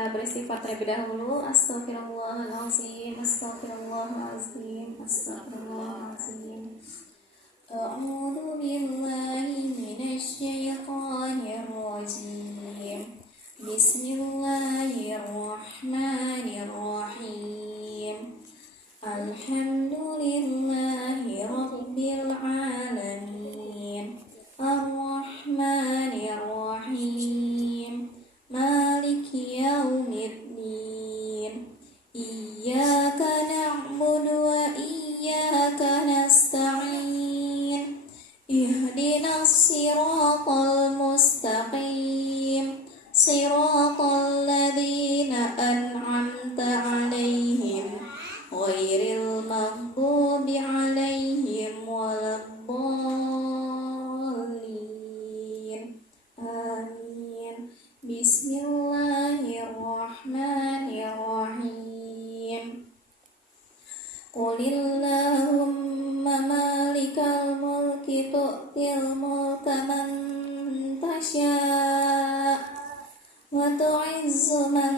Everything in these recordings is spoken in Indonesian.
kita beristighfar terlebih dahulu. Astagfirullahalazim, astagfirullahalazim, astagfirullahalazim. A'udzu billahi minasy syaithanir rajim. Bismillahirrahmanirrahim. Alhamdulillahi rabbil alamin. Ar-Rahmanir Rahim. Maliki yaumiddin. Iyyaka na'budu wa iyyaka nasta'in. Ihdinas siratal mustaqim. Siratal ladzina an'amta 'alaihim ghairil maghdubi 'alaihim waladdallin. Amin. Bismillahirrahmanirrahim. Qulillahumma malikal mulki tu'til mulka man tasya' wa tu'izzu man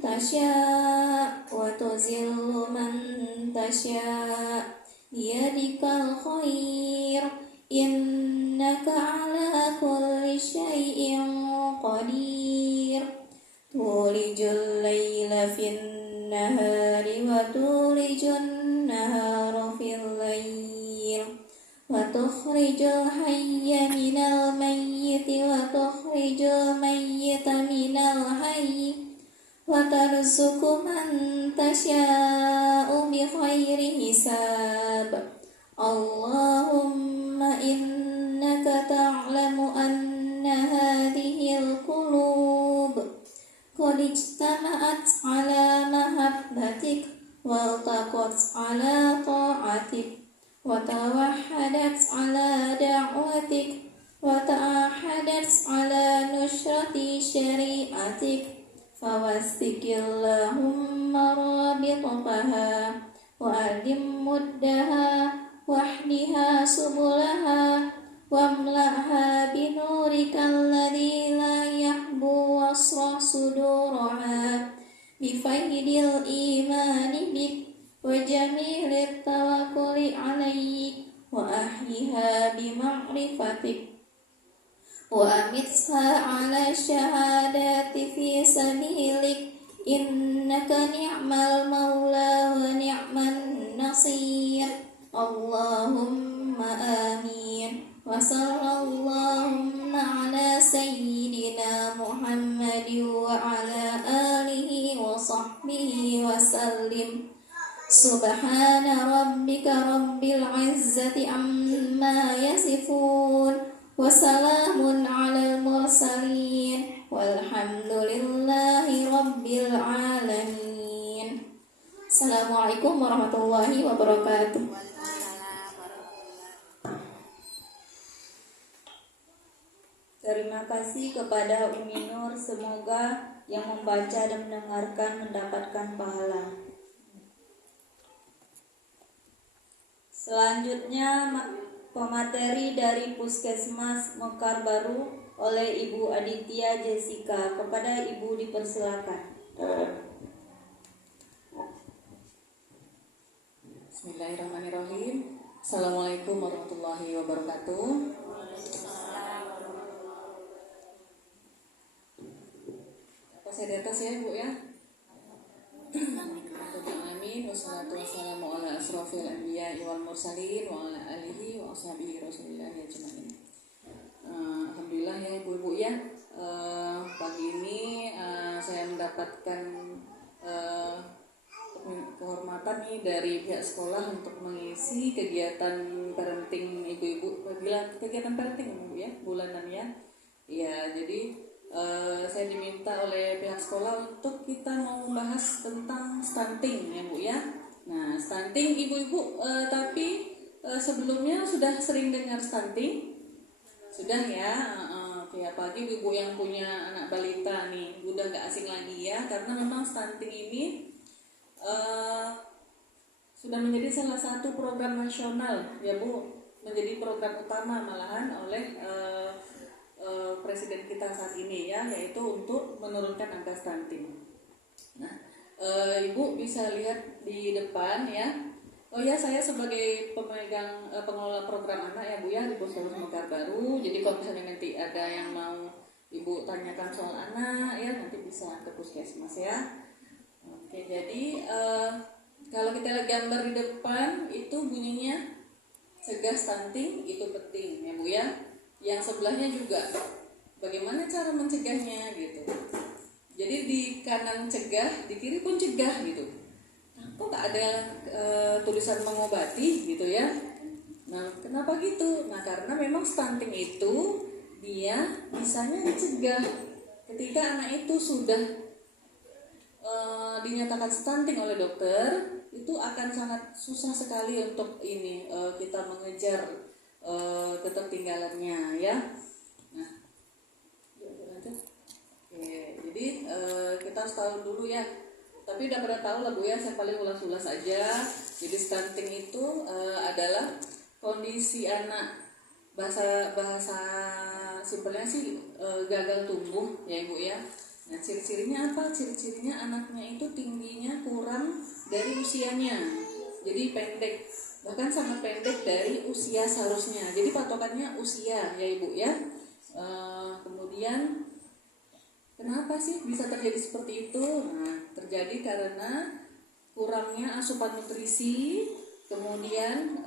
tasya' wa tuzillu man tasya' biyadikal khair innaka ala kulli syai'in qadir. Tulijul laila fin nahari wa tulijun nahara fil lail wa tukhrijul hayya minal mayyiti wa tukhrijul mayyita minal hayy wa tarzuqu man tasya'u bi khairi hisab. Allahumma innaka ta'lamu anna hadhil qulub qad ijtama'at ala mahabbatik wa taqat ala ta'atik wa tawahhadat ala da'watik wa ta'ahadat ala nusrati syari'atik fawastikillahumma rabitaha wa adim muddaha wahdiha subulaha wamla'ha binurikal ladzi la yahbu wasra suduraha bifaidil imani bik wa jamilit tawakkuli alaik wa ahyiha bima'rifatik wa amitha ala syahadati fi sabilik innaka ni'mal maula wa ni'man nasir. Allahumma amin. Wa sallallahu ala sayyidina Muhammad wa ala alihi wa sahbihi wa sallim. Subhana rabbika rabbil izzati amma yasifun wa salamun alal mursalin walhamdulillahi rabbil alamin. Assalamualaikum warahmatullahi wabarakatuh. Terima kasih kepada Umi Nur, semoga yang membaca dan mendengarkan mendapatkan pahala. Selanjutnya pemateri dari Puskesmas Mekar Baru oleh Ibu Aditya Jessica. Kepada Ibu dipersilakan. Bismillahirrahmanirrahim. Assalamualaikum warahmatullahi wabarakatuh. Saya di atas ya Bu ya. Amin. Wassalatu wassalamu ala asrofil anbiya wal mursalin wa ala alihi wa ashabihi rasulillah ajmain. Alhamdulillah ya Ibu-ibu ya. Pagi ini saya mendapatkan kehormatan nih dari pihak sekolah untuk mengisi kegiatan parenting ibu-ibu. Kegiatan parenting Ibu ya, bulanan ya. Ya, jadi saya diminta oleh pihak sekolah untuk kita mau membahas tentang stunting ya Bu ya. Nah, stunting ibu-ibu, tapi sebelumnya sudah sering dengar stunting? Sudah ya. Ya, apalagi ibu yang punya anak balita nih, udah gak asing lagi ya, karena memang stunting ini sudah menjadi salah satu program nasional ya Bu, menjadi program utama malahan oleh Presiden kita saat ini ya, yaitu untuk menurunkan angka stunting. Ibu bisa lihat di depan ya. Oh ya, saya sebagai pemegang pengelola program anak ya Bu ya di Puskesmas Mekarbaru. Jadi kalau misalnya nanti ada yang mau Ibu tanyakan soal anak ya, nanti bisa ke Puskesmas ya. Oke, jadi kalau kita lihat gambar di depan itu bunyinya cegah stunting itu penting ya Bu ya. Yang sebelahnya juga bagaimana cara mencegahnya gitu. Jadi di kanan cegah, di kiri pun cegah gitu. Kok nggak ada tulisan mengobati gitu ya? Nah, kenapa gitu? Nah, karena memang stunting itu dia bisanya dicegah. Ketika anak itu sudah dinyatakan stunting oleh dokter, itu akan sangat susah sekali untuk ini kita mengejar ketertinggalannya ya. Nah, oke, jadi kita harus tahu dulu ya. Tapi udah pada tahu lah Bu ya, saya paling ulas-ulas aja. Jadi stunting itu adalah kondisi anak, bahasa simpelnya sih gagal tumbuh ya Ibu ya. Nah, ciri-cirinya apa? Ciri-cirinya anaknya itu tingginya kurang dari usianya. Jadi pendek, bahkan sangat pendek dari usia seharusnya. Jadi patokannya usia ya Ibu ya. Kemudian kenapa sih bisa terjadi seperti itu? Nah, terjadi karena kurangnya asupan nutrisi, kemudian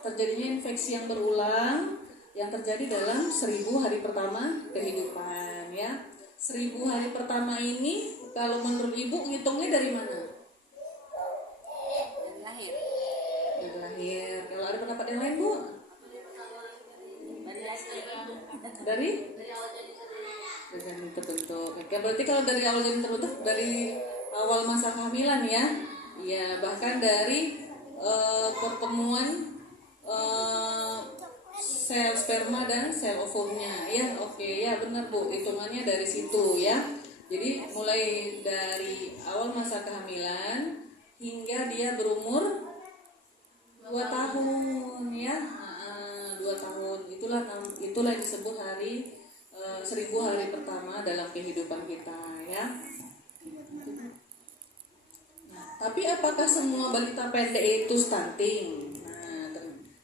terjadinya infeksi yang berulang yang terjadi dalam 1000 hari pertama kehidupan ya. 1000 hari pertama ini kalau menurut Ibu ngitungnya dari mana? Dari lahir. Dari lahir. Kalau ada pendapat yang lain Bu? Dari janin terbentuk. Oke, berarti kalau dari awal janin terbentuk dari awal masa kehamilan ya. Ya, bahkan dari pertemuan sel sperma dan sel ovumnya ya. Oke ya, benar Bu, hitungannya dari situ ya. Jadi mulai dari awal masa kehamilan hingga dia berumur 2 tahun ya. 2 tahun itulah yang disebut 1000 hari pertama dalam kehidupan kita ya. Nah, tapi apakah semua balita pendek itu stunting? Nah,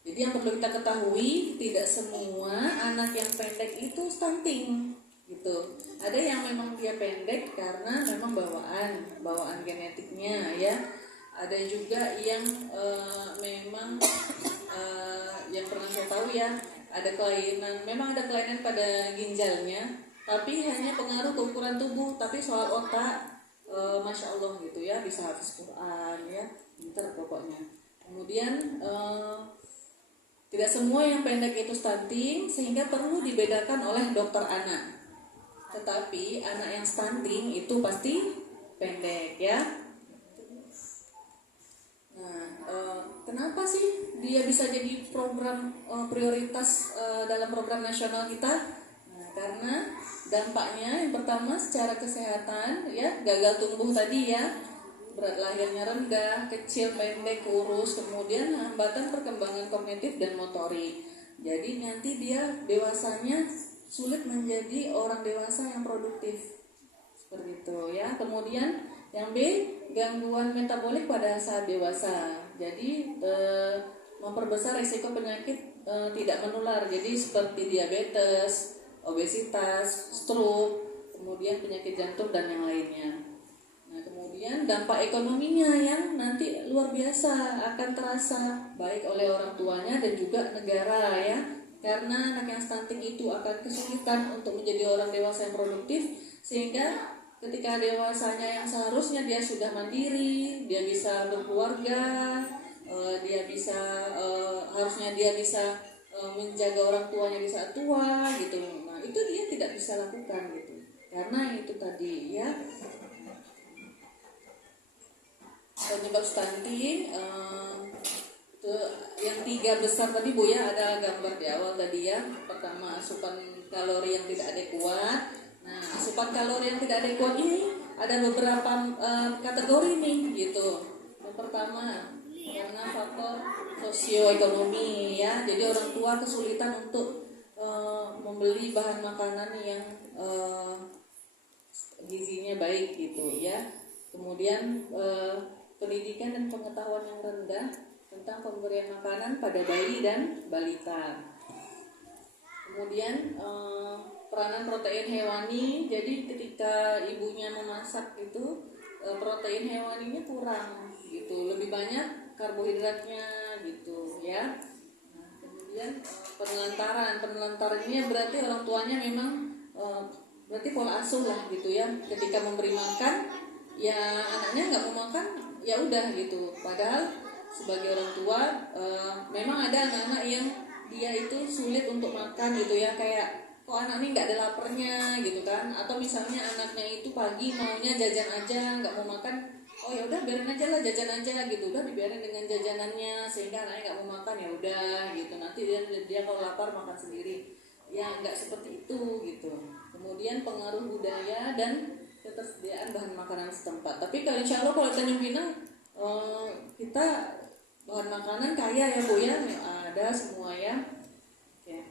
jadi yang perlu kita ketahui, tidak semua anak yang pendek itu stunting gitu. Ada yang memang dia pendek karena memang bawaan genetiknya ya. Ada juga yang memang yang pernah saya tahu ya, ada kelainan, memang ada kelainan pada ginjalnya, tapi hanya pengaruh ke ukuran tubuh. Tapi soal otak, masya Allah gitu ya, bisa hafiz Quran ya, pintar pokoknya. Kemudian tidak semua yang pendek itu stunting, sehingga perlu dibedakan oleh dokter anak. Tetapi anak yang stunting itu pasti pendek ya. Nah, kenapa sih dia bisa jadi program prioritas dalam program nasional kita? Nah, karena dampaknya yang pertama secara kesehatan ya, gagal tumbuh tadi ya, berat lahirnya rendah, kecil, pendek, kurus, kemudian hambatan perkembangan kognitif dan motorik. Jadi nanti dia dewasanya sulit menjadi orang dewasa yang produktif. Seperti itu ya. Kemudian yang B, gangguan metabolik pada saat dewasa. Jadi memperbesar risiko penyakit tidak menular. Jadi seperti diabetes, obesitas, stroke, kemudian penyakit jantung dan yang lainnya. Nah, kemudian dampak ekonominya yang nanti luar biasa akan terasa baik oleh orang tuanya dan juga negara ya. Karena anak yang stunting itu akan kesulitan untuk menjadi orang dewasa yang produktif, sehingga ketika dewasanya yang seharusnya dia sudah mandiri, dia bisa berkeluarga, dia bisa harusnya dia bisa menjaga orang tuanya di saat tua gitu. Nah, itu dia tidak bisa lakukan gitu. Karena itu tadi ya, penyebab stunting itu yang 3 besar tadi Bu ya, ada gambar di awal tadi ya. Pertama, asupan kalori yang tidak adekuat. Nah, asupan kalori yang tidak adekuat ini ada beberapa kategori nih gitu. Yang pertama, karena faktor sosioekonomi ya. Jadi orang tua kesulitan untuk membeli bahan makanan yang gizinya baik gitu ya. Kemudian pendidikan dan pengetahuan yang rendah tentang pemberian makanan pada bayi dan balita. Kemudian peranan protein hewani, jadi ketika ibunya memasak itu protein hewaninya kurang gitu, lebih banyak karbohidratnya gitu ya. Nah, kemudian penelantarannya berarti orang tuanya memang berarti pola asuh lah gitu ya. Ketika memberi makan ya anaknya nggak mau makan ya udah gitu, padahal sebagai orang tua memang ada anak-anak yang dia itu sulit untuk makan gitu ya, kayak kok anak ini nggak ada laparnya gitu kan, atau misalnya anaknya itu pagi maunya jajan aja nggak mau makan, oh ya udah biarin aja lah jajan aja gitu, udah dibiarin dengan jajanannya sehingga anaknya nggak mau makan, ya udah gitu, nanti dia kalau lapar makan sendiri, ya nggak seperti itu gitu. Kemudian pengaruh budaya dan ketersediaan bahan makanan setempat. Tapi kalau insya Allah kalau Tanjung Pinang kita bahan makanan kaya ya Bu ya, ada semua ya. Oke.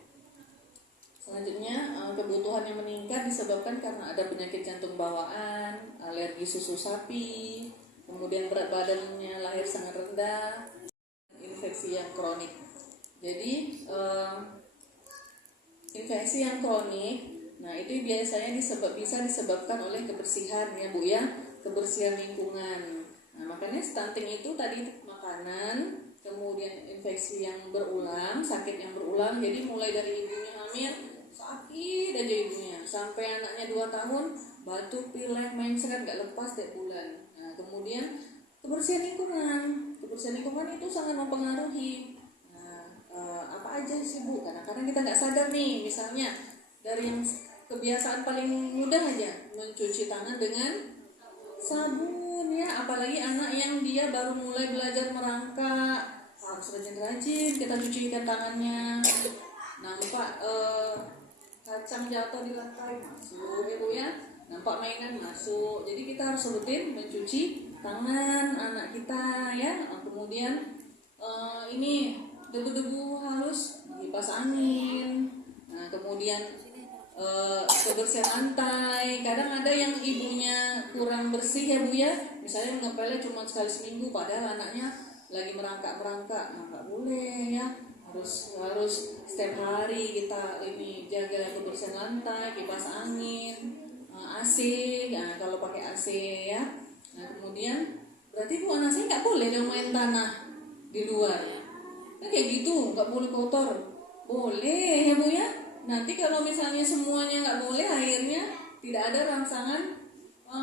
Selanjutnya kebutuhan yang meningkat disebabkan karena ada penyakit jantung bawaan, alergi susu sapi, kemudian berat badannya lahir sangat rendah, infeksi yang kronik. Jadi infeksi yang kronik, nah itu biasanya bisa disebabkan oleh kebersihan ya Bu ya, kebersihan lingkungan. Nah makanya stunting itu tadi makanan, kemudian infeksi yang berulang, sakit yang berulang. Jadi mulai dari ibunya hamil sakit aja ibunya, sampai anaknya 2 tahun batuk, pilek, mencret gak lepas tiap bulan. Nah kemudian kebersihan lingkungan itu sangat mempengaruhi. Nah apa aja sih Bu? Kadang-kadang kita nggak sadar nih, misalnya dari yang kebiasaan paling mudah aja mencuci tangan dengan sabun ya, apalagi anak yang dia baru mulai belajar merangkak harus rajin-rajin kita cucikan tangannya. Nampak kacang jatuh di lantai masuk gitu ya, nampak mainan masuk, jadi kita harus rutin mencuci tangan anak kita ya. Kemudian ini debu-debu halus kipas angin. Nah kemudian kebersihan lantai, kadang ada yang ibunya kurang bersih ya Bu ya, misalnya ngepelnya cuma sekali seminggu padahal anaknya lagi merangkak, nah nggak boleh ya, harus setiap hari kita ini jaga kebersihan lantai, kipas angin, AC ya, kalau pakai AC ya. Nah kemudian berarti Bu anak saya nggak boleh dong main tanah di luar, kan kayak gitu, nggak boleh kotor, boleh ya Bu ya. Nanti kalau misalnya semuanya nggak boleh, akhirnya tidak ada rangsangan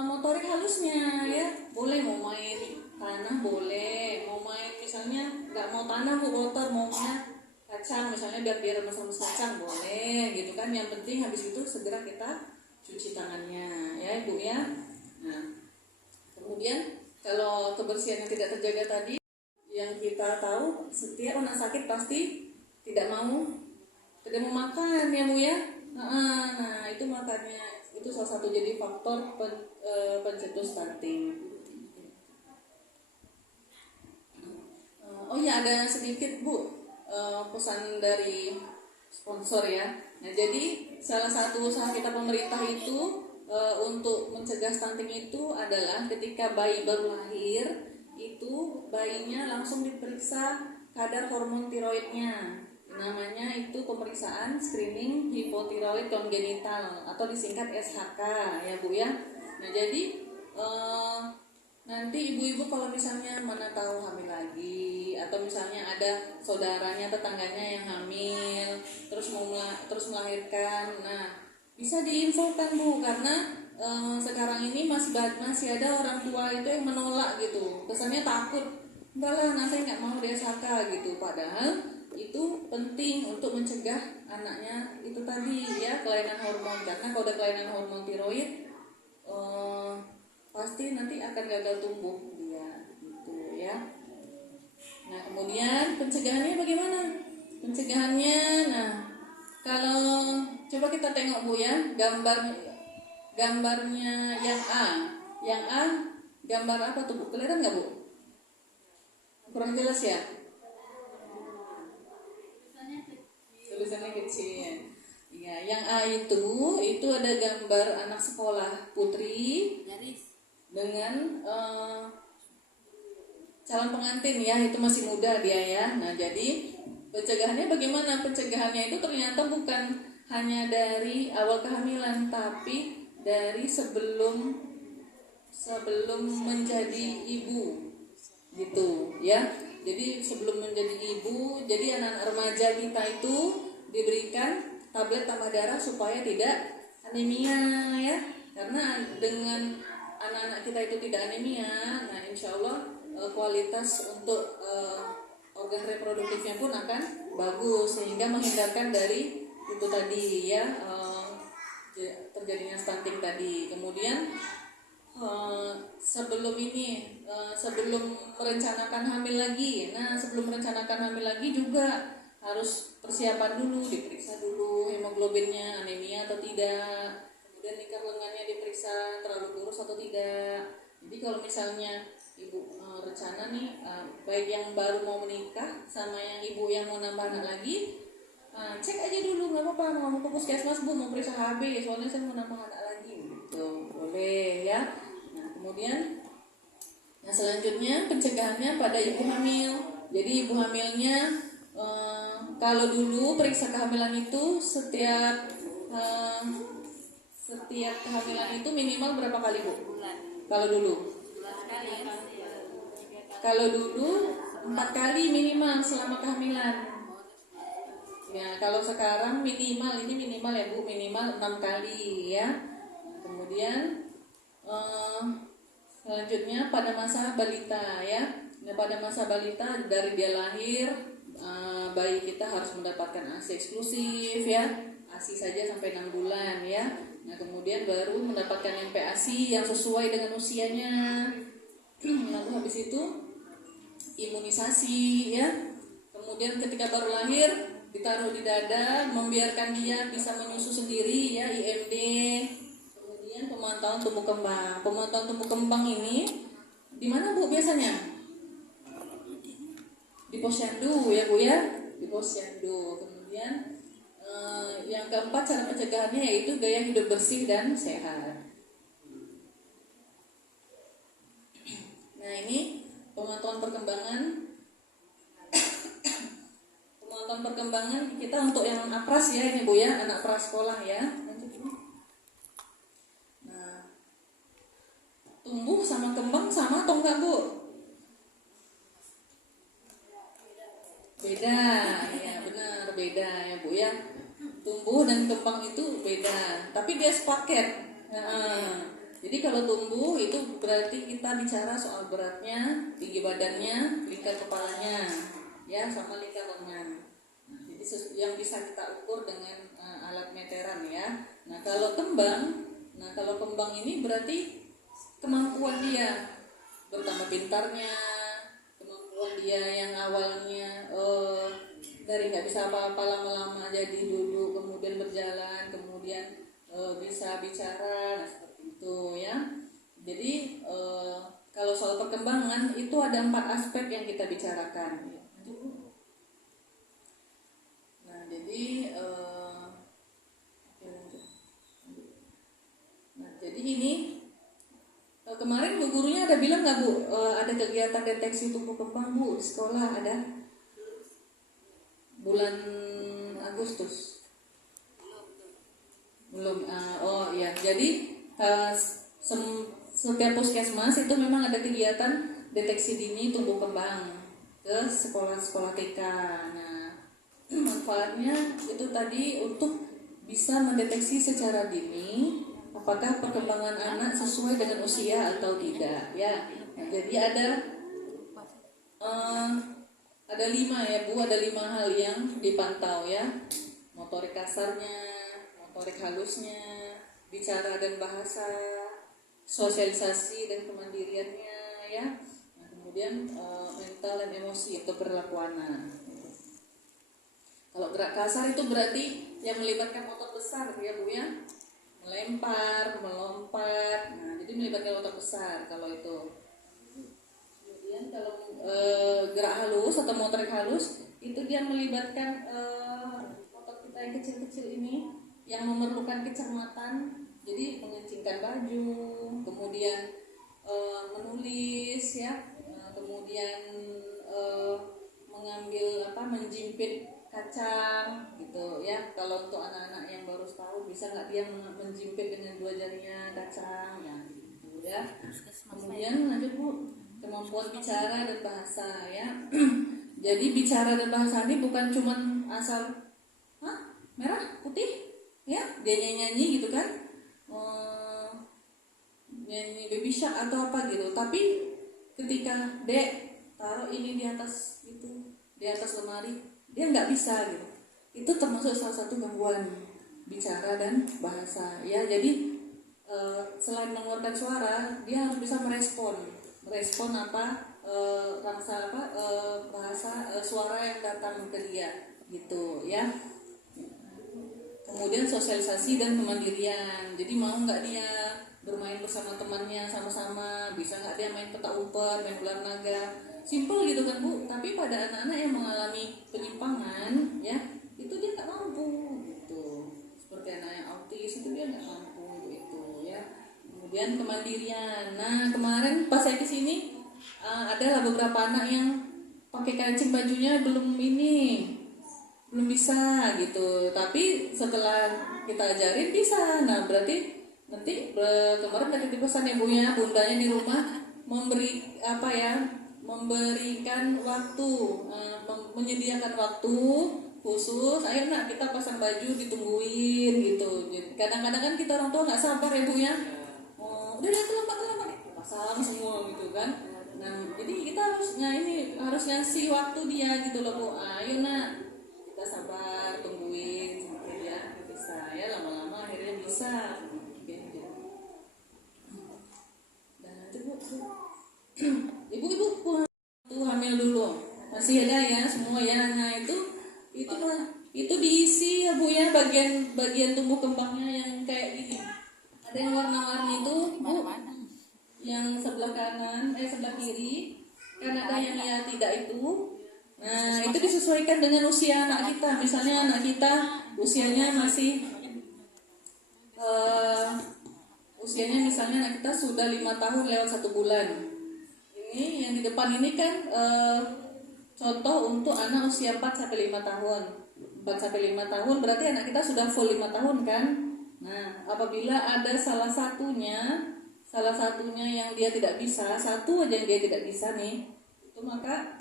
motorik halusnya ya. Boleh mau main tanah boleh, mau main misalnya nggak mau tanah Bu kotor, maunya kacang misalnya biar remes-remes kacang boleh gitu kan. Yang penting habis itu segera kita cuci tangannya ya Ibu ya. Nah kemudian kalau kebersihan yang tidak terjaga tadi, yang kita tahu setiap anak sakit pasti tidak mau makan ya Bu ya. Nah itu makanya itu salah satu jadi faktor pencetus stunting. Oh ya ada sedikit Bu pesan dari sponsor ya. Nah jadi salah satu usaha kita pemerintah itu untuk mencegah stunting itu adalah ketika bayi baru lahir itu bayinya langsung diperiksa kadar hormon tiroidnya. Namanya itu pemeriksaan screening hipotiroid kongenital atau disingkat SHK ya Bu ya. Nah jadi nanti ibu-ibu kalau misalnya mana tahu hamil lagi, atau misalnya ada saudaranya tetangganya yang hamil terus melahirkan, nah bisa diinfokan Bu, karena sekarang ini masih ada orang tua itu yang menolak gitu, kesannya takut, enggak lah nanti nggak mau di SHK gitu, padahal itu penting untuk mencegah anaknya itu tadi ya kelainan hormon, karena kalau ada kelainan hormon tiroid pasti nanti akan gagal tumbuh dia gitu ya. Nah kemudian pencegahannya bagaimana? Pencegahannya, nah kalau coba kita tengok Bu ya, gambarnya yang A gambar apa tuh Bu? Kelihatan nggak Bu? Kurang jelas ya? Tulisannya kecil. Ya, yang A itu ada gambar anak sekolah putri dengan calon pengantin ya, itu masih muda dia ya. Nah jadi pencegahannya bagaimana? Pencegahannya itu ternyata bukan hanya dari awal kehamilan, tapi dari sebelum menjadi ibu gitu ya. Jadi sebelum menjadi ibu, jadi anak-anak remaja kita itu diberikan tablet tambah darah supaya tidak anemia ya. Karena dengan anak-anak kita itu tidak anemia, nah insya Allah kualitas untuk organ reproduktifnya pun akan bagus, sehingga menghindarkan dari itu tadi ya, terjadinya stunting tadi. Kemudian sebelum merencanakan hamil lagi, nah sebelum merencanakan hamil lagi juga harus persiapan dulu, diperiksa dulu hemoglobinnya anemia atau tidak, kemudian lingkar lengannya diperiksa terlalu kurus atau tidak. Jadi kalau misalnya ibu rencana nih, baik yang baru mau menikah sama yang ibu yang mau nambah anak lagi, cek aja dulu, nggak apa-apa, mau ke puskesmas bu, mau periksa HB, soalnya saya mau nambah anak lagi, gitu boleh ya. Nah kemudian, nah selanjutnya pencegahannya pada ibu hamil. Jadi ibu hamilnya kalau dulu periksa kehamilan itu setiap kehamilan itu minimal berapa kali bu? Kalau dulu? Kalau dulu 4 kali minimal selama kehamilan. Ya, kalau sekarang minimal ya Bu, minimal 6 kali ya. Kemudian selanjutnya pada masa balita ya. Nah, pada masa balita dari dia lahir, bayi kita harus mendapatkan ASI eksklusif ya. ASI saja sampai 6 bulan ya. Nah, kemudian baru mendapatkan MPASI yang sesuai dengan usianya. Lalu habis itu imunisasi ya. Kemudian ketika baru lahir ditaruh di dada, membiarkan dia bisa menyusu sendiri ya, IMD. Kemudian pemantauan tumbuh kembang. Pemantauan tumbuh kembang ini di mana Bu biasanya? Di posyandu ya Bu ya, di posyandu. Kemudian yang keempat cara pencegahannya yaitu gaya hidup bersih dan sehat. Nah ini pemantauan perkembangan kita untuk yang apras ya ini Bu ya, anak prasekolah ya. Nah, tumbuh sama kembang sama atau enggak Bu? Beda, ya benar beda ya Bu ya. Tumbuh dan kembang itu beda, tapi dia sepaket. Jadi kalau tumbuh itu berarti kita bicara soal beratnya, tinggi badannya, lingkar kepalanya, ya sama lingkar lengan. Jadi yang bisa kita ukur dengan alat meteran ya. Nah kalau kembang ini berarti kemampuan dia bertambah pintarnya, kemampuan dia yang awalnya dari nggak bisa apa-apa lama-lama jadi duduk, kemudian berjalan, kemudian bisa bicara, nah seperti itu ya. Jadi kalau soal perkembangan itu ada 4 aspek yang kita bicarakan. Nah jadi ini kemarin bu gurunya ada bilang nggak Bu, ada kegiatan deteksi tumbuh kembang Bu di sekolah ada? Bulan Agustus belum. Oh ya, jadi setiap puskesmas itu memang ada kegiatan deteksi dini tumbuh kembang ke sekolah-sekolah TK. Nah manfaatnya itu tadi untuk bisa mendeteksi secara dini apakah perkembangan anak sesuai dengan usia atau tidak ya. Nah, jadi ada 5 ya Bu, ada 5 hal yang dipantau ya. Motorik kasarnya, motorik halusnya, bicara dan bahasa, sosialisasi dan kemandiriannya ya. Nah, kemudian mental dan emosi atau perilaku anak. Kalau gerak kasar itu berarti yang melibatkan otot besar ya Bu ya. Melempar, melompat. Nah, jadi melibatkan otot besar kalau itu. Kemudian kalau gerak halus atau motorik halus itu dia melibatkan otot kita yang kecil-kecil ini yang memerlukan kecermatan. Jadi mengencingkan baju, kemudian menulis ya, kemudian mengambil menjimpit kacang gitu ya. Kalau untuk anak-anak yang baru setahun bisa nggak dia menjimpit dengan dua jarinya kacang ya gitu ya. Kemudian lanjut Bu, kemampuan bicara dan bahasa ya. Jadi bicara dan bahasa ini bukan cuman asal merah putih ya dia nyanyi gitu kan, nyanyi baby shark atau apa gitu, tapi ketika dek taruh ini di atas itu, di atas lemari, dia nggak bisa gitu. Itu termasuk salah satu gangguan bicara dan bahasa ya. Jadi selain mengeluarkan suara, dia harus bisa merespon bahasa suara yang datang ke dia gitu ya. Kemudian sosialisasi dan kemandirian. Jadi mau nggak dia bermain bersama temannya sama-sama, bisa nggak dia main petak umpet, main ular naga, simple gitu kan Bu. Tapi pada anak-anak yang mengalami penyimpangan ya, itu dia nggak mampu gitu. Seperti anak yang autis itu dia nggak mampu gitu ya. Kemudian kemandirian. Nah kemarin pas saya kesini adalah beberapa anak yang pakai kancing bajunya belum bisa gitu, tapi setelah kita ajarin bisa. Nah berarti nanti kemarin tadi dipesan ibunya, bundanya di rumah memberikan waktu, menyediakan waktu khusus. Ayo nak kita pasang baju ditungguin gitu. Kadang-kadang kan kita orang tua nggak sabar ya Bu ya, udah terlambat pasang semua gitu kan. Nah jadi kita harus ngasih waktu dia gitu loh Bu. Ayo nak kita sabar tungguin sampai dia bisa ya, lama-lama akhirnya bisa gitu. Dan nanti Bu ibu tuh hamil dulu masih ada ya semua ya. Nah itu diisi ya Bu ya, bagian tumbuh kembangnya yang kayak gini, ada yang warna-warni itu Bu, yang sebelah kiri kan ada yang ya tidak itu. Nah itu disesuaikan dengan usia anak kita. Misalnya anak kita usianya masih misalnya anak kita sudah 5 tahun lewat 1 bulan. Ini yang di depan ini kan contoh untuk anak usia 4-5 tahun. 4-5 tahun berarti anak kita sudah full 5 tahun kan. Nah apabila ada salah satunya yang dia tidak bisa, satu aja yang dia tidak bisa nih, itu maka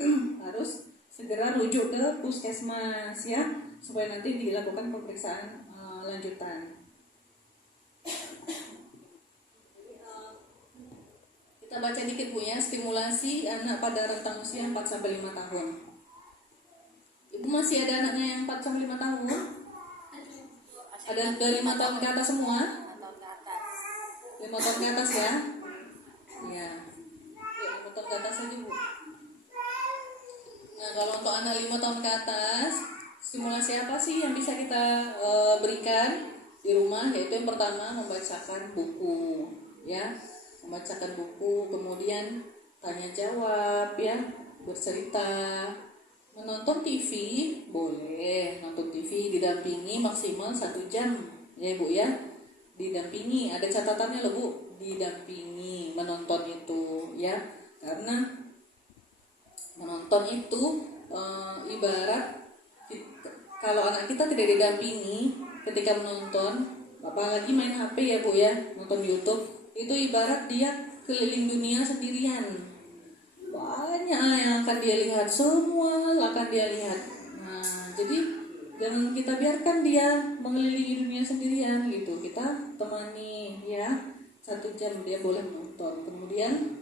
harus segera rujuk ke puskesmas ya, supaya nanti dilakukan pemeriksaan lanjutan. Kita baca dikit Bu ya, stimulasi anak pada rentang usia 4-5 tahun. Ibu masih ada anaknya yang 4-5 tahun? Ada dari 5 tahun ke atas semua? 5 tahun ke atas ya? Iya. 5 tahun ke atas aja Bu. Nah kalau untuk anak 5 tahun ke atas, stimulasi apa sih yang bisa kita berikan di rumah? Yaitu yang pertama membacakan buku ya, membacakan buku, kemudian tanya jawab ya, bercerita. Menonton TV boleh, nonton TV didampingi maksimal 1 jam ya Bu ya, didampingi, ada catatannya loh Bu, didampingi menonton itu ya, karena menonton itu ibarat kalau anak kita tidak didampingi ketika menonton, apalagi main HP ya Bu ya, nonton YouTube, itu ibarat dia keliling dunia sendirian. Banyak yang akan dia lihat, semua akan dia lihat. Nah jadi jangan kita biarkan dia mengelilingi dunia sendirian gitu, kita temani ya, 1 jam dia boleh menonton. Kemudian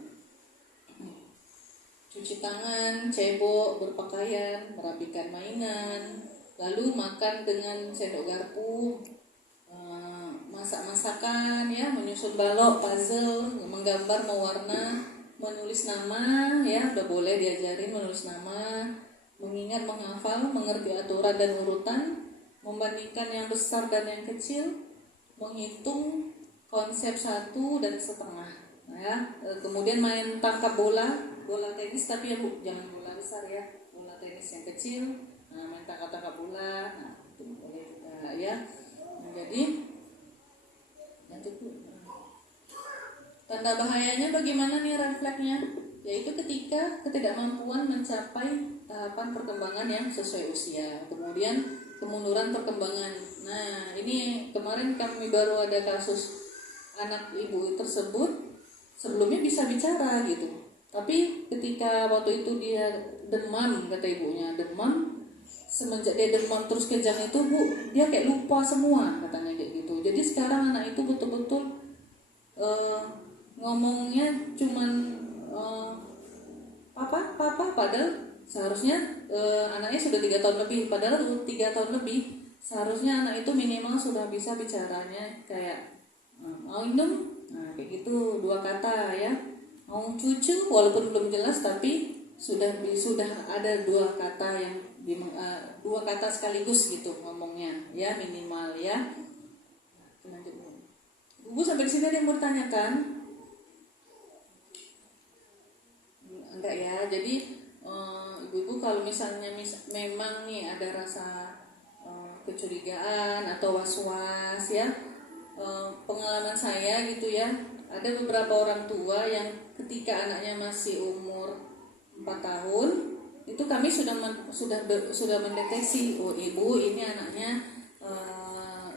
cuci tangan, cebok, berpakaian, merapikan mainan, lalu makan dengan sendok garpu, masak-masakan ya, menyusun balok, puzzle, menggambar, mewarna, menulis nama ya, udah boleh diajarin menulis nama, mengingat, menghafal, mengerti aturan dan urutan, membandingkan yang besar dan yang kecil, menghitung konsep 1,5 ya. Kemudian main tangkap bola tenis, tapi ya Bu jangan bola besar ya, bola tenis yang kecil. Nah main tangkap bola, nah itu boleh juga ya. Nah, jadi nanti Bu Tanda bahayanya bagaimana nih refleksnya? Yaitu ketika ketidakmampuan mencapai tahapan perkembangan yang sesuai usia. Kemudian kemunduran perkembangan. Nah, ini kemarin kami baru ada kasus anak ibu tersebut sebelumnya bisa bicara gitu. Tapi ketika waktu itu dia demam, kata ibunya, demam, semenjak dia demam terus kejang itu Bu, dia kayak lupa semua katanya kayak gitu. Jadi sekarang anak itu betul-betul ngomongnya cuman papa padahal seharusnya anaknya sudah 3 tahun lebih, padahal 3 tahun lebih seharusnya anak itu minimal sudah bisa bicaranya kayak mau minum, nah kayak gitu 2 kata ya, mau cucu walaupun belum jelas tapi sudah ada 2 kata yang 2 kata sekaligus gitu ngomongnya ya minimal ya. Lanjut Bu, sampai di sini ada yang mau ditanyakan? Enggak ya. Jadi ibu-ibu kalau misalnya memang nih ada rasa kecurigaan atau was-was ya, pengalaman saya gitu ya, ada beberapa orang tua yang ketika anaknya masih umur 4 tahun itu kami sudah mendeteksi, oh ibu ini anaknya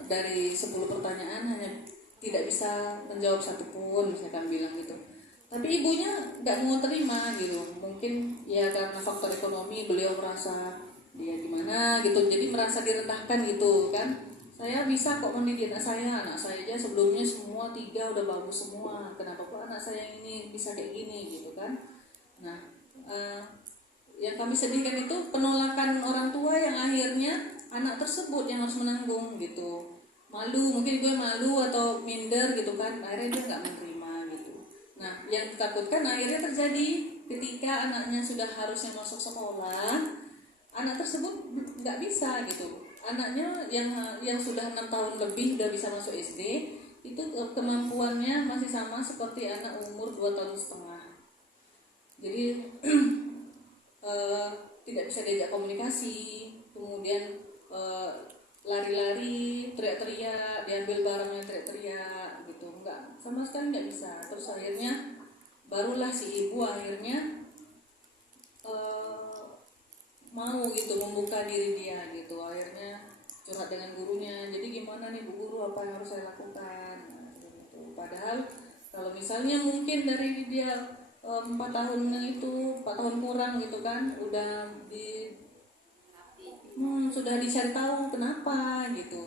dari 10 pertanyaan hanya tidak bisa menjawab satupun, misalkan bilang gitu. Tapi ibunya nggak mau terima gitu. Mungkin ya karena faktor ekonomi, beliau merasa dia gimana gitu, jadi merasa direndahkan gitu kan. Saya bisa kok mendidik anak saya aja sebelumnya semua 3 udah bagus semua. Kenapa kok anak saya ini bisa kayak gini gitu kan? Nah, yang kami sedihkan itu penolakan orang tua yang akhirnya anak tersebut yang harus menanggung gitu. Malu, mungkin gue malu atau minder gitu kan, akhirnya dia nggak menerima gitu. Nah, yang ditakutkan akhirnya terjadi ketika anaknya sudah harusnya masuk sekolah, anak tersebut nggak bisa gitu. Anaknya yang sudah 6 tahun lebih udah bisa masuk SD, itu kemampuannya masih sama seperti anak umur 2 tahun setengah. Jadi tidak bisa diajak komunikasi, kemudian lari-lari, teriak-teriak, diambil barangnya teriak-teriak gitu, enggak, sama sekali enggak bisa. Terus akhirnya barulah si ibu akhirnya mau gitu membuka diri dia gitu, akhirnya curhat dengan gurunya. Jadi gimana nih Bu Guru, apa yang harus saya lakukan? Nah, gitu. Padahal kalau misalnya mungkin dari dia 4 tahun itu 4 tahun kurang gitu kan, udah sudah dicari tahu kenapa gitu.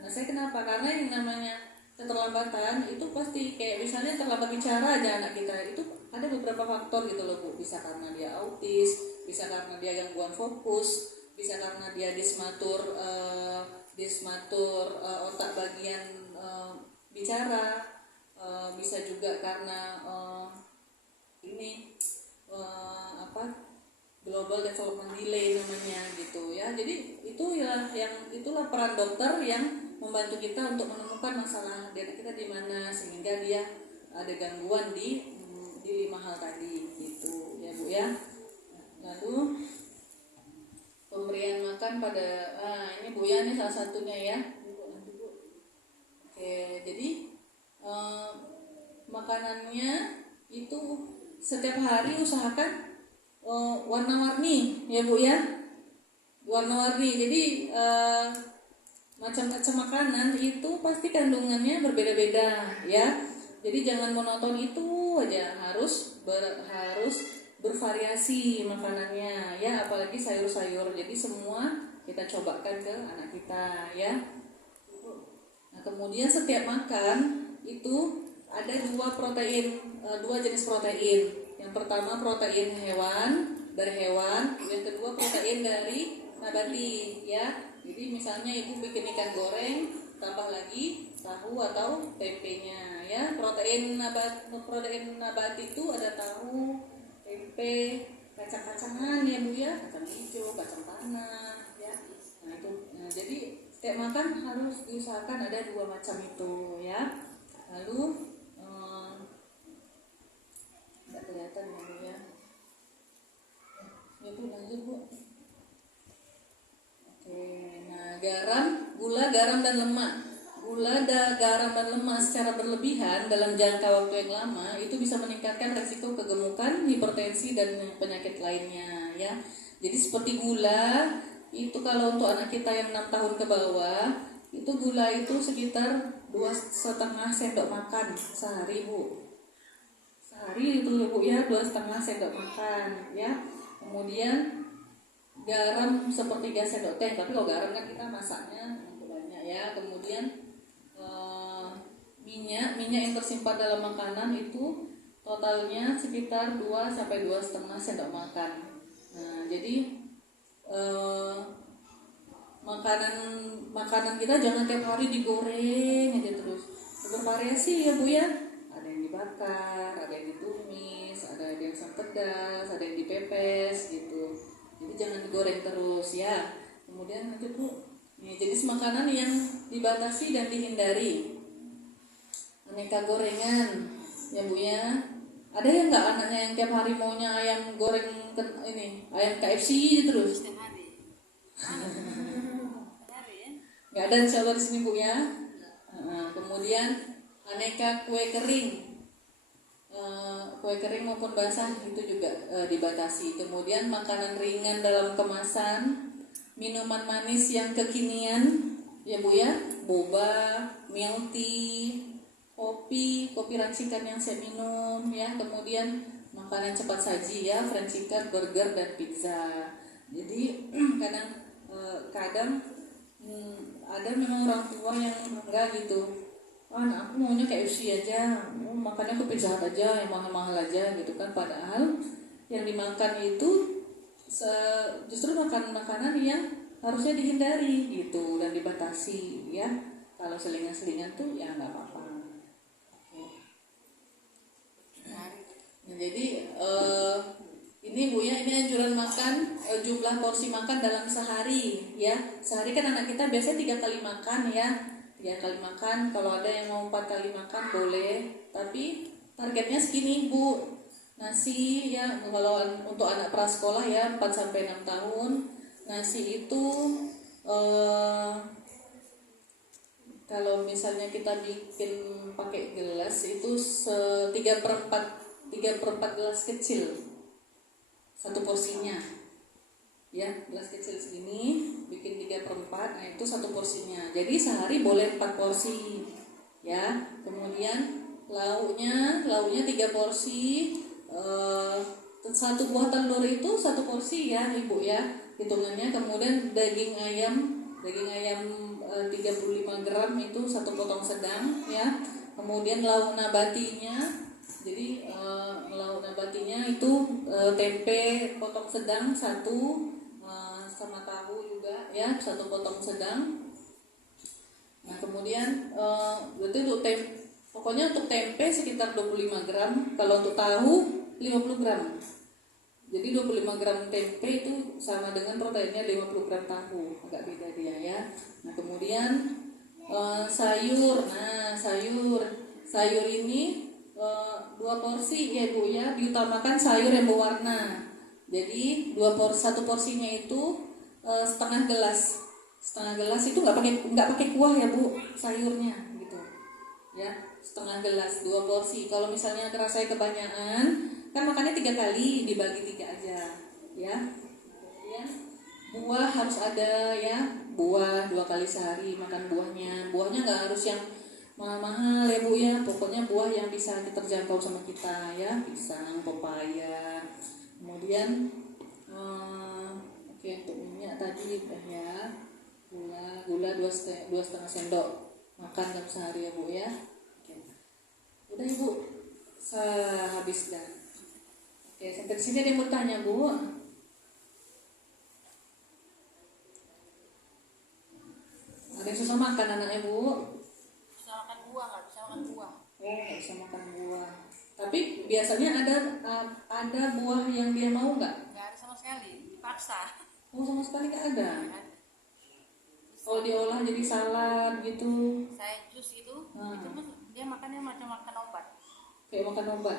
Nah saya kenapa? Karena yang namanya keterlambatan itu pasti kayak misalnya terlambat bicara aja anak kita itu ada beberapa faktor gitu loh Bu. Bisa karena dia autis, bisa karena dia gangguan fokus, bisa karena dia dismatur otak bagian bicara, bisa juga karena global development delay namanya gitu ya. Jadi itulah peran dokter yang membantu kita untuk menemukan masalah anak kita di mana sehingga dia ada gangguan di 5 hal tadi gitu ya Bu ya. Lalu pemberian makan pada ini Bu ya, ini salah satunya ya. Oke, jadi makanannya itu setiap hari usahakan warna-warni ya Bu ya, warna-warni. Jadi macam-macam makanan itu pasti kandungannya berbeda-beda ya. Jadi jangan monoton itu aja, harus bervariasi makanannya ya, apalagi sayur-sayur. Jadi semua kita cobakan ke anak kita ya. Nah, kemudian setiap makan itu ada 2 jenis protein. Yang pertama protein dari hewan, yang kedua protein dari nabati ya. Jadi misalnya ibu bikin ikan goreng, tambah lagi tahu atau tempenya ya. Protein nabati itu ada tahu, tempe, kacang-kacangan ya Bu ya, kacang hijau, kacang tanah ya. Nah itu, jadi setiap makan harus diusahakan ada 2 macam itu ya. Lalu nggak kelihatan ya Bu ya. Ya Bu, lanjut Bu. Oke, nah gula, garam dan lemak. gula, garam, dan lemak secara berlebihan dalam jangka waktu yang lama itu bisa meningkatkan resiko kegemukan, hipertensi, dan penyakit lainnya ya. Jadi seperti gula itu kalau untuk anak kita yang 6 tahun ke bawah itu gula itu sekitar 2,5 sendok makan sehari Bu. Sehari itu Bu ya 2,5 sendok makan ya. Kemudian garam sepertiga sendok teh, tapi kalau garam kan kita masaknya banyak ya. Kemudian minyak yang tersimpan dalam makanan itu totalnya sekitar 2 sampai 2,5 sendok makan. Nah, jadi makanan kita jangan tiap hari digoreng aja terus. Bervariasi ya Bu ya. Ada yang dibakar, ada yang ditumis, ada yang asam pedas, ada yang dipepes gitu. Jadi jangan digoreng terus ya. Kemudian nanti Bu, ini jenis makanan yang dibatasi dan dihindari. Aneka gorengan ya Bu ya. Ada yang nggak anaknya yang tiap hari maunya ayam goreng ayam KFC terus? Nggak ada insya Allah di sini Bu ya. Kemudian aneka kue kering maupun basah itu juga dibatasi. Kemudian makanan ringan dalam kemasan, minuman manis yang kekinian ya Bu ya, boba, milk tea, kopi racikan yang saya minum ya. Kemudian makanan cepat saji ya, fried chicken, burger, dan pizza. Jadi kadang ada memang orang tua yang enggak gitu. Anak aku maunya KFC aja, makannya ke Pizza Hut aja, yang mahal-mahal aja gitu kan. Padahal yang dimakan itu justru makanan yang harusnya dihindari gitu dan dibatasi ya. Kalau selingan-selingan tuh ya nggak apa-apa. Nah, jadi ini Bu ya, ini anjuran makan, jumlah porsi makan dalam sehari ya. Sehari kan anak kita biasanya 3 kali makan ya. 3 kali makan, kalau ada yang mau 4 kali makan boleh, tapi targetnya segini Bu. Nasi ya, kalau untuk anak prasekolah ya 4 sampai 6 tahun, nasi itu kalau misalnya kita bikin pakai gelas itu 3/4 gelas kecil satu porsinya ya, gelas kecil segini bikin 3/4, nah itu satu porsinya. Jadi sehari boleh 4 porsi ya. Kemudian lauknya 3 porsi, satu buah telur itu 1 porsi ya Ibu ya hitungannya. Kemudian daging ayam 35 gram itu 1 potong sedang ya. Kemudian lauk nabatinya, jadi lauk nabatinya itu tempe potong sedang 1, sama tahu juga ya 1 potong sedang. Nah kemudian berarti untuk pokoknya untuk tempe sekitar 25 gram, kalau untuk tahu 50 gram. Jadi 25 gram tempe itu sama dengan proteinnya 50 gram tahu, agak beda dia ya. Nah kemudian sayur, sayur ini 2 porsi ya Bu ya, diutamakan sayur yang berwarna. Jadi 1 porsinya itu setengah gelas itu nggak pakai kuah ya Bu, sayurnya gitu ya, setengah gelas 2 porsi. Kalau misalnya terasa kebanyakan kan makannya 3 kali, dibagi 3 aja ya. Kemudian buah harus ada ya, buah 2 kali sehari makan buahnya nggak harus yang mahal-mahal ya Bu ya, pokoknya buah yang bisa diterjangkau sama kita ya, pisang, pepaya. Kemudian untuk minyak tadi udah ya, gula 2,5 sendok makan dalam sehari ya Bu ya. Udah Ibu, habis dah. Sampai sini ada yang mau tanya Bu? Ada yang susah makan anaknya Bu? Bisa makan buah, nggak bisa makan buah. Nggak bisa makan buah. Tapi biasanya ada buah yang dia mau nggak? Nggak ada sama sekali, dipaksa. Oh sama sekali nggak ada. Kalau diolah jadi salad gitu. Saya jus itu mah dia makannya macam makan obat. Kayak makan obat.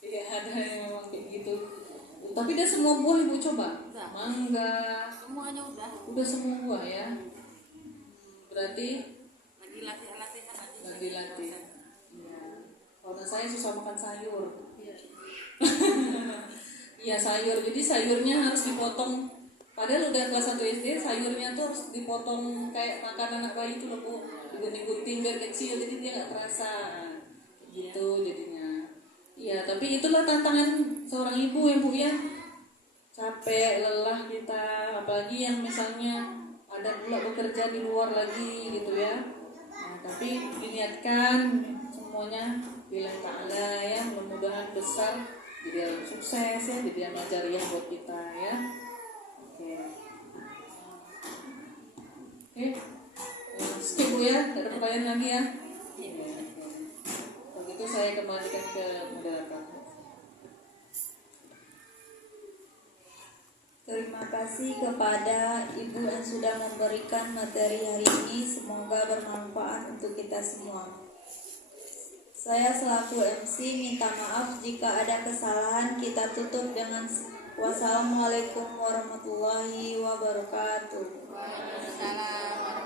Iya ada yang memang kayak gitu. Tapi dia semua buah Ibu coba? Enggak. mangga. Semuanya udah. Udah semua buah ya. Berarti Lagi latihan lagi latih. Ya. Karena saya susah makan sayur. Iya sayur. Jadi sayurnya harus dipotong. Padahal udah kelas 1 SD sayurnya tuh harus dipotong kayak makan anak bayi itu loh Bu. Digunting-gunting biar kecil jadi dia nggak terasa. Gitu jadinya. Iya tapi itulah tantangan seorang ibu ya Bu ya. Capek, lelah kita, apalagi yang misalnya ada pula bekerja di luar lagi gitu ya. Nah, tapi diniatkan semuanya bilang ta'ala ya, mudah-mudahan besar jadi sukses ya, jadi amal jariah buat kita ya. Oke. Oke. Skip Bu ya, tidak ada pertanyaan lagi ya. Begitu saya kembalikan ke moderator. Terima kasih kepada Ibu yang sudah memberikan materi hari ini. Semoga bermanfaat untuk kita semua. Saya selaku MC minta maaf jika ada kesalahan. Kita tutup dengan wassalamualaikum warahmatullahi wabarakatuh. Waalaikumsalam.